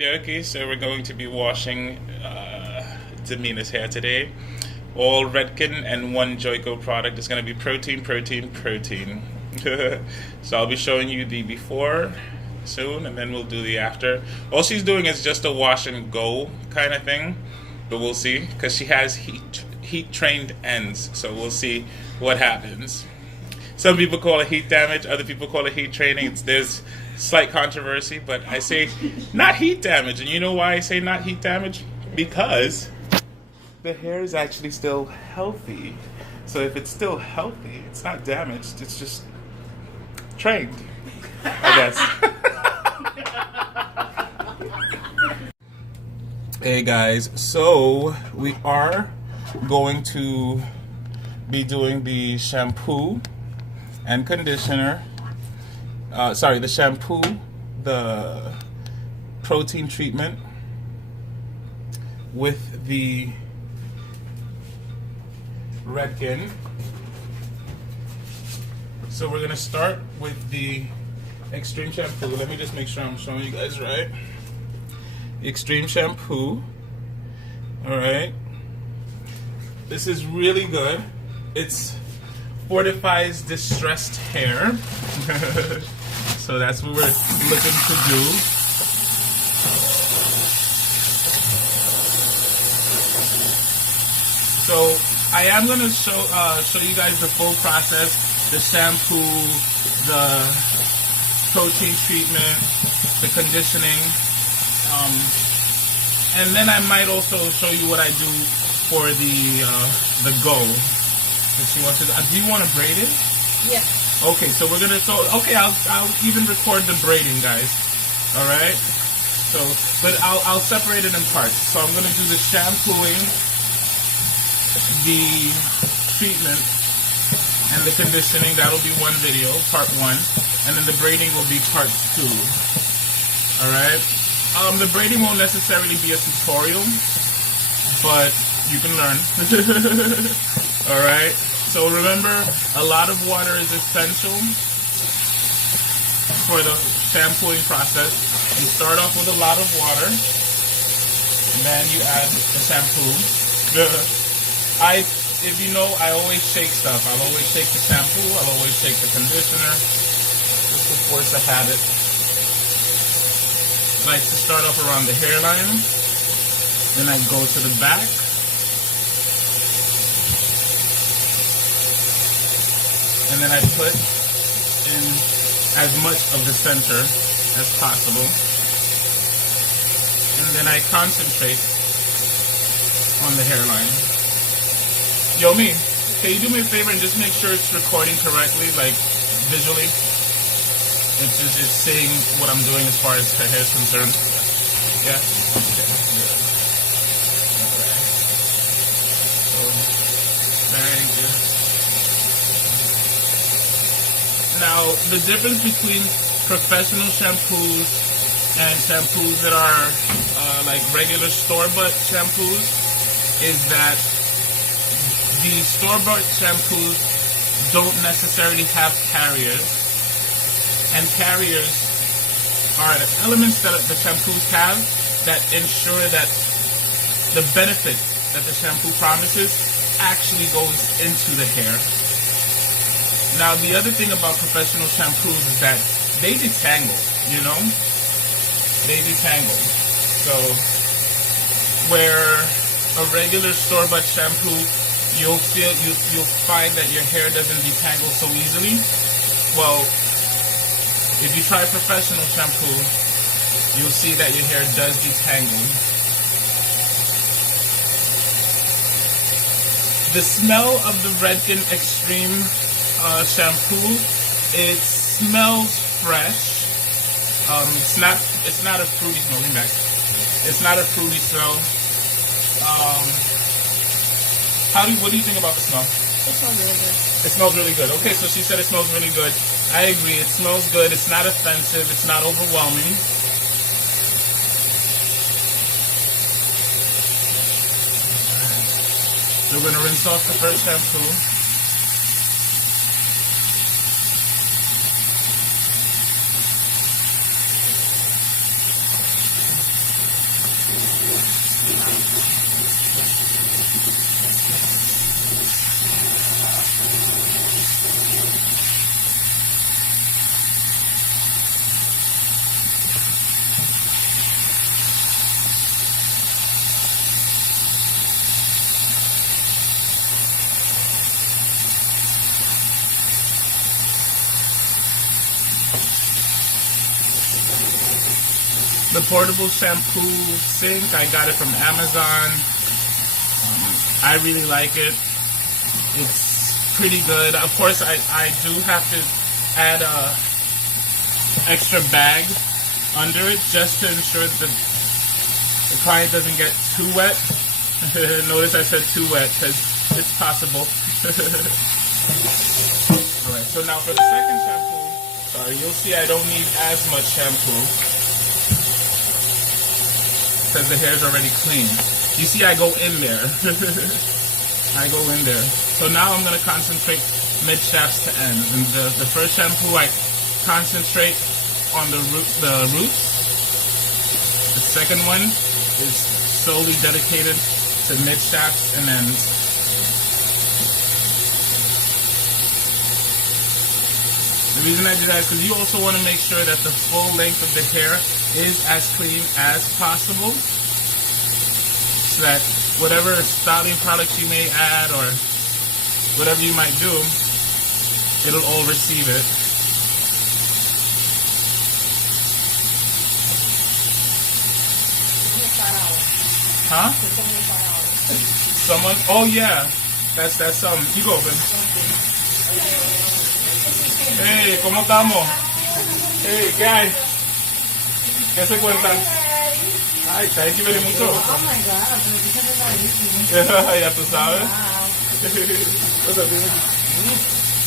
Okay, so we're going to be washing Demina's hair today. All Redken and one Joico product. It's going to be protein, protein, protein. So I'll be showing you the before soon, and then we'll do the after. All she's doing is just a wash and go kind of thing, but we'll see because she has heat trained ends. So we'll see what happens. Some people call it heat damage, other people call it heat training. There's slight controversy, but I say not heat damage. And you know why I say not heat damage? Because the hair is actually still healthy. So if it's still healthy, it's not damaged, it's just trained, I guess. Hey guys, so we are going to be doing the shampoo and conditioner. Sorry, the shampoo, the protein treatment with the Redken. So we're gonna start with the extreme shampoo. Let me just make sure I'm showing you guys right. Extreme shampoo. All right. This is really good. It's fortifies distressed hair. So that's what we're looking to do. So I am going to show you guys the full process, the shampoo, the protein treatment, the conditioning, and then I might also show you what I do for the go. If she wants to, do you want to braid it? Yeah. Okay, so we're gonna. So okay, I'll even record the braiding, guys. All right. So, but I'll separate it in parts. So I'm gonna do the shampooing, the treatment, and the conditioning. That'll be one video, part one, and then the braiding will be part two. All right. The braiding won't necessarily be a tutorial, but you can learn. All right. So remember, a lot of water is essential for the shampooing process. You start off with a lot of water, and then you add the shampoo. If you know, I always shake stuff. I'll always shake the shampoo. I'll always shake the conditioner, just to force a habit. I like to start off around the hairline, then I go to the back. And then I put in as much of the center as possible. And then I concentrate on the hairline. Yo, me, can you do me a favor and just make sure it's recording correctly, like visually? It's saying what I'm doing as far as her hair is concerned. Yeah? Okay, good. Alright. So, thank you. Now, the difference between professional shampoos and shampoos that are like regular store-bought shampoos is that the store-bought shampoos don't necessarily have carriers, and carriers are elements that the shampoos have that ensure that the benefit that the shampoo promises actually goes into the hair. Now, the other thing about professional shampoos is that they detangle, you know? They detangle. So, where a regular store-bought shampoo, you'll find that your hair doesn't detangle so easily. Well, if you try professional shampoo, you'll see that your hair does detangle. The smell of the Redken Extreme shampoo, it smells fresh. It's not a fruity smell. Back. It's not a fruity smell. What do you think about the smell? It smells really good. It smells really good. Okay, so she said it smells really good. I agree. It smells good. It's not offensive. It's not overwhelming. So we're gonna rinse off the first shampoo. The portable shampoo sink, I got it from Amazon. I really like it. It's pretty good. Of course, I do have to add a extra bag under it just to ensure that the client doesn't get too wet. Notice I said too wet because it's possible. Alright, so now for the second shampoo, sorry, you'll see I don't need as much shampoo because the hair is already clean. You see I go in there. I go in there. So now I'm going to concentrate mid-shafts to ends. And the first shampoo I concentrate on the roots. The second one is solely dedicated to mid-shafts and ends. The reason I do that is because you also want to make sure that the full length of the hair is as clean as possible, so that whatever styling products you may add or whatever you might do, it'll all receive it. Huh? Someone? Oh yeah, that's you go, Ben. Hey, ¿cómo estamos? Hey, ¿qué hay? ¿Qué se cuentan? Ay, thank you very much. Oh my God, ya tú sabes. What's up, baby?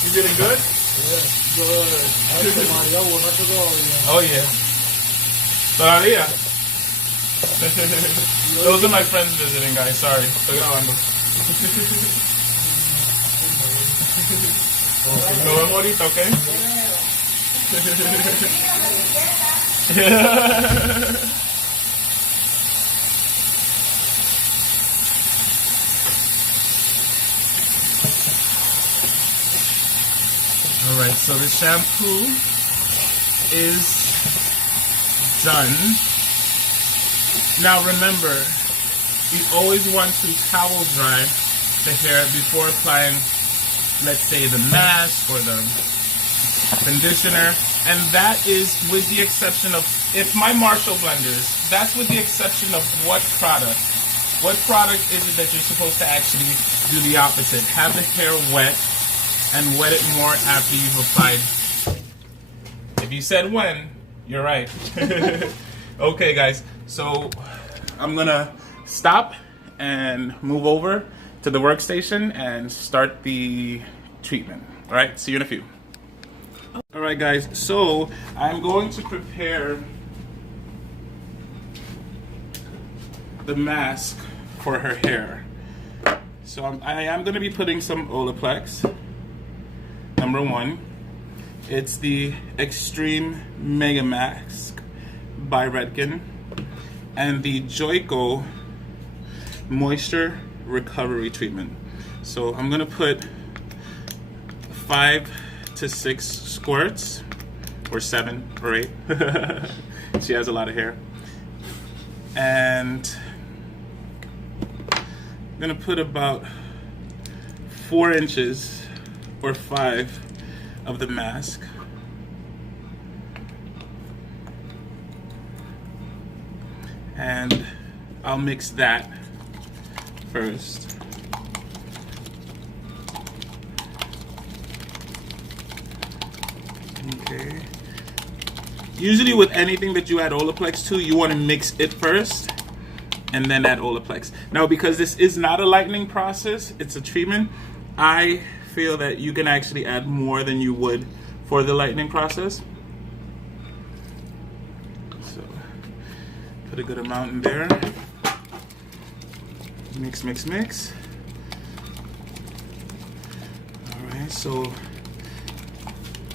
You feeling good? Yeah, good. Oh yeah. Todavía. Those are my friends visiting, guys. Sorry. Estoy grabando. Nos vemos ahorita, ¿ok? Alright, so the shampoo is done. Now remember, you always want to towel dry the hair before applying, let's say, the mask or the conditioner. And that is with the exception of, if my Marshall blenders, that's with the exception of what product. What product is it that you're supposed to actually do the opposite? Have the hair wet and wet it more after you've applied. If you said when, you're right. Okay guys, so I'm gonna stop and move over to the workstation and start the treatment. All right, see you in a few. All right guys, so I'm going to prepare the mask for her hair. So I am going to be putting some Olaplex. Number one, it's the Extreme Mega Mask by Redken and the Joico Moisture Recovery Treatment. So I'm going to put 5 to 6 squirts, or 7 or 8. She has a lot of hair. And I'm gonna put about 4 inches or 5 of the mask. And I'll mix that first. Okay. Usually with anything that you add Olaplex to, you want to mix it first and then add Olaplex. Now, because this is not a lightening process, it's a treatment, I feel that you can actually add more than you would for the lightening process. So, put a good amount in there. Mix, mix, mix. Alright, so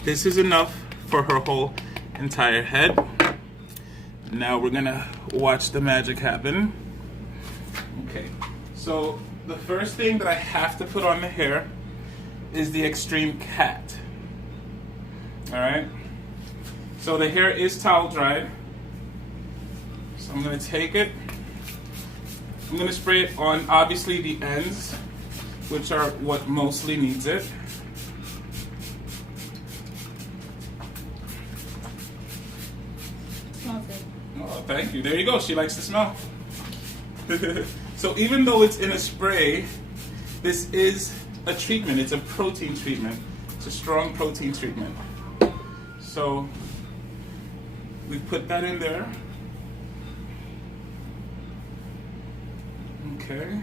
this is enough for her whole entire head. Now we're gonna watch the magic happen. Okay, so the first thing that I have to put on the hair is the Extreme Cat. Alright, so the hair is towel dried. So I'm going to take it. I'm going to spray it on obviously the ends, which are what mostly needs it. Smells good. Oh, thank you. There you go. She likes the smell. So even though it's in a spray, this is a treatment. It's a protein treatment. It's a strong protein treatment. So we put that in there. Okay.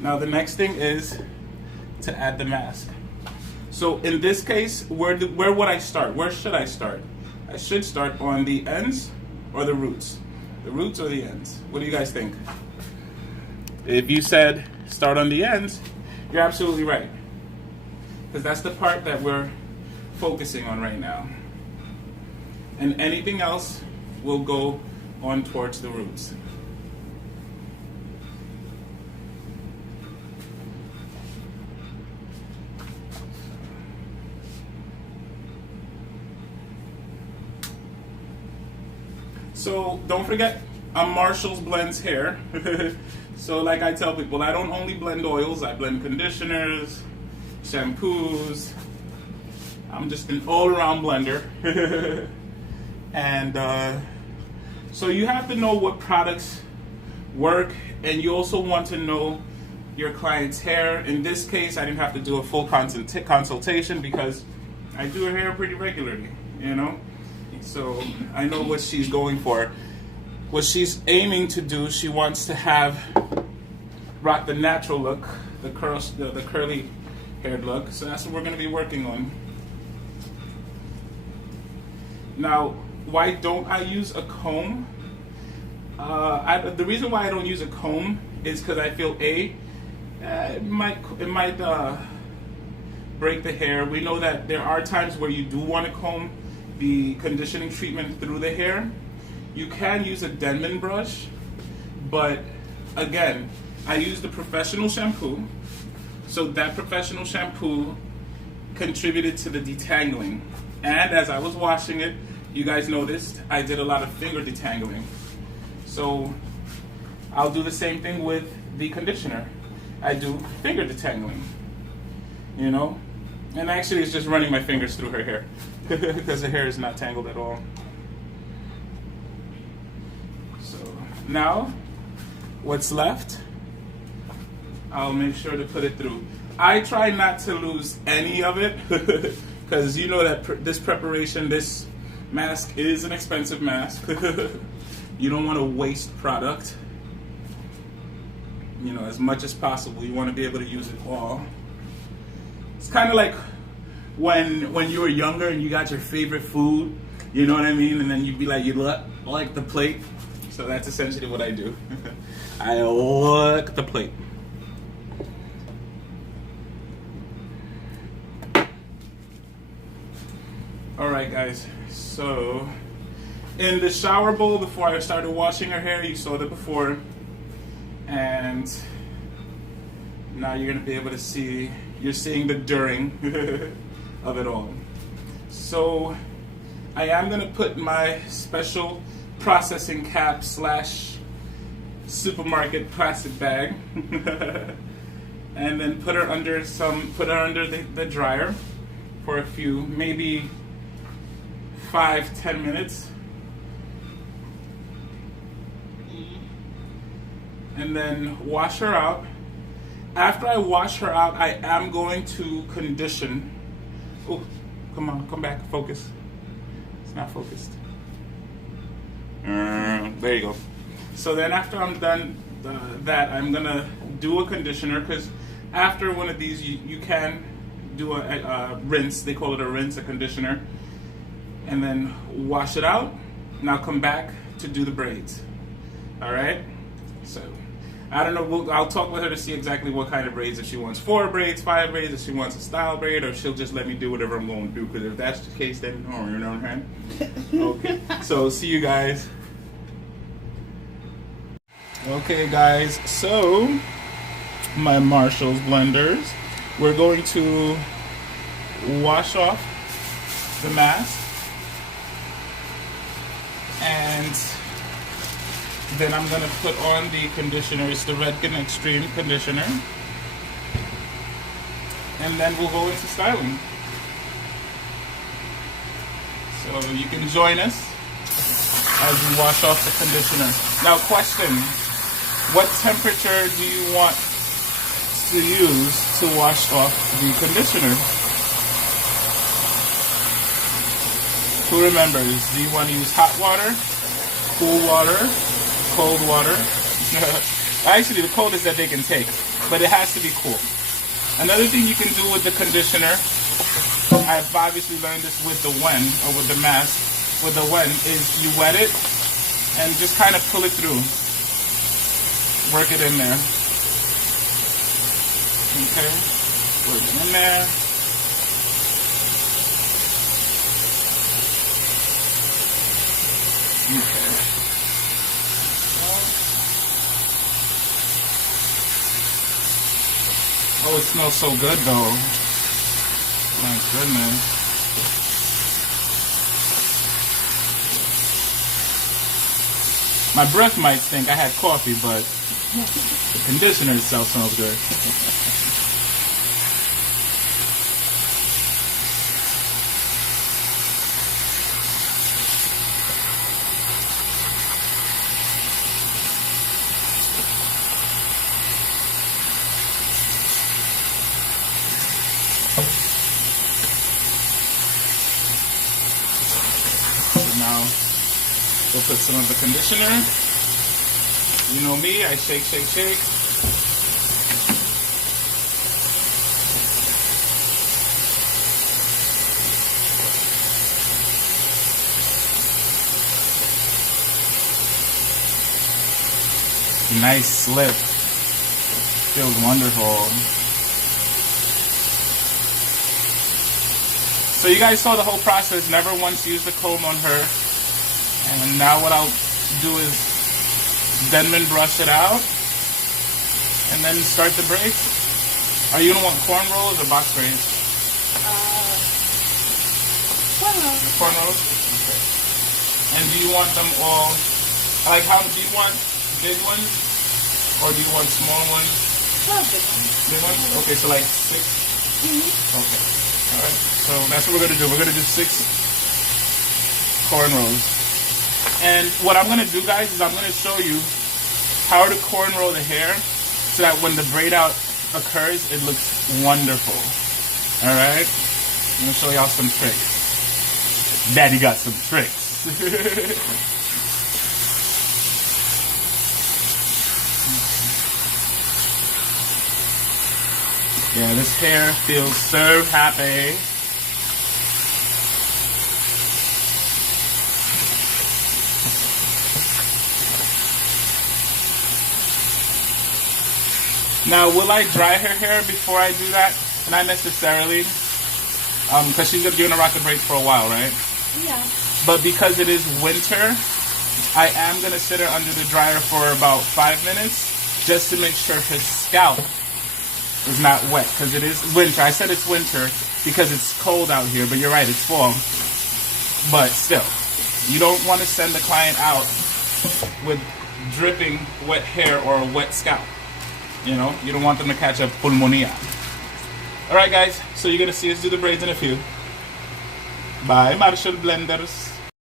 Now the next thing is to add the mask. So in this case, where would I start? Where should I start? I should start on the ends or the roots. The roots or the ends? What do you guys think? If you said start on the ends, you're absolutely right. Because that's the part that we're focusing on right now. And anything else will go on towards the roots. So don't forget, I'm Marshall's Blends hair. So like I tell people, I don't only blend oils, I blend conditioners, shampoos. I'm just an all-around blender. And so you have to know what products work, and you also want to know your client's hair. In this case, I didn't have to do a full consultation because I do her hair pretty regularly, you know? So I know what she's going for. What she's aiming to do, she wants to rock the natural look, the curly haired look. So that's what we're going to be working on. Now, why don't I use a comb? The reason why I don't use a comb is because I feel it might break the hair. We know that there are times where you do want to comb the conditioning treatment through the hair. You can use a Denman brush, but again, I use the professional shampoo. So that professional shampoo contributed to the detangling. And as I was washing it, you guys noticed I did a lot of finger detangling. So I'll do the same thing with the conditioner. I do finger detangling, you know? And actually it's just running my fingers through her hair because the hair is not tangled at all. So now what's left, I'll make sure to put it through. I try not to lose any of it because you know that this preparation, this mask is an expensive mask. You don't want to waste product. You know, as much as possible, you want to be able to use it all. It's kind of like when you were younger and you got your favorite food, you know what I mean? And then you'd be like, you like the plate. So that's essentially what I do. I lick the plate. Alright guys, so in the shower bowl before I started washing her hair, you saw that before, and now you're going to be able to see, you're seeing the during of it all. So I am going to put my special processing cap / supermarket plastic bag and then put her under the dryer for a few, maybe 5-10 minutes, and then wash her out. After I wash her out, I am going to condition. Oh, come on, come back, focus. It's not focused. There you go. So then after I'm done that, I'm gonna do a conditioner, because after one of these you can do a rinse. They call it a rinse, a conditioner, and then wash it out. Now come back to do the braids. All right. So I don't know. I'll talk with her to see exactly what kind of braids. If she wants 4 braids, 5 braids, if she wants a style braid, or she'll just let me do whatever I'm going to do. Because if that's the case, then oh, you know what I'm saying. Okay. So see you guys. Okay guys, so my Marshall's blenders, we're going to wash off the mask, and then I'm going to put on the conditioner. It's the Redken Extreme conditioner, and then we'll go into styling. So you can join us as we wash off the conditioner. Now question, what temperature do you want to use to wash off the conditioner? Who remembers? Do you want to use hot water, cool water, cold water? Actually, the coldest that they can take, but it has to be cool. Another thing you can do with the conditioner, I've obviously learned this with the Wen, or with the mask, with the Wen, is you wet it and just kind of pull it through. Work it in there. Okay, work it in there. Okay. Oh, it smells so good though. My goodness. My breath might stink. I had coffee, but the conditioner itself smells good. So now we'll put some of the conditioner. You know me, I shake, shake, shake. Nice slip. Feels wonderful. So you guys saw the whole process. Never once used a comb on her. And now what I'll do is Denman brush it out and then start the braids. Are you gonna want cornrows or box braids? Cornrows. Cornrows? Okay. And do you want them all, like how, do you want big ones or do you want small ones? No, big ones. Big ones? Okay, so like 6? Mm-hmm. Okay. Alright, so that's what we're gonna do. We're gonna do 6 cornrows. And what I'm going to do, guys, is I'm going to show you how to cornrow the hair so that when the braid out occurs, it looks wonderful. Alright? I'm going to show y'all some tricks. Daddy got some tricks. Yeah, this hair feels so happy. Now, will I dry her hair before I do that? Not necessarily, because she's gonna be gonna rock the braids for a while, right? Yeah. But because it is winter, I am gonna sit her under the dryer for about 5 minutes, just to make sure her scalp is not wet, because it is winter. I said it's winter because it's cold out here, but you're right, it's fall. But still, you don't want to send the client out with dripping wet hair or a wet scalp. You know, you don't want them to catch a pulmonia. Alright guys, so you're going to see us do the braids in a few. Bye, Marshall Blenders.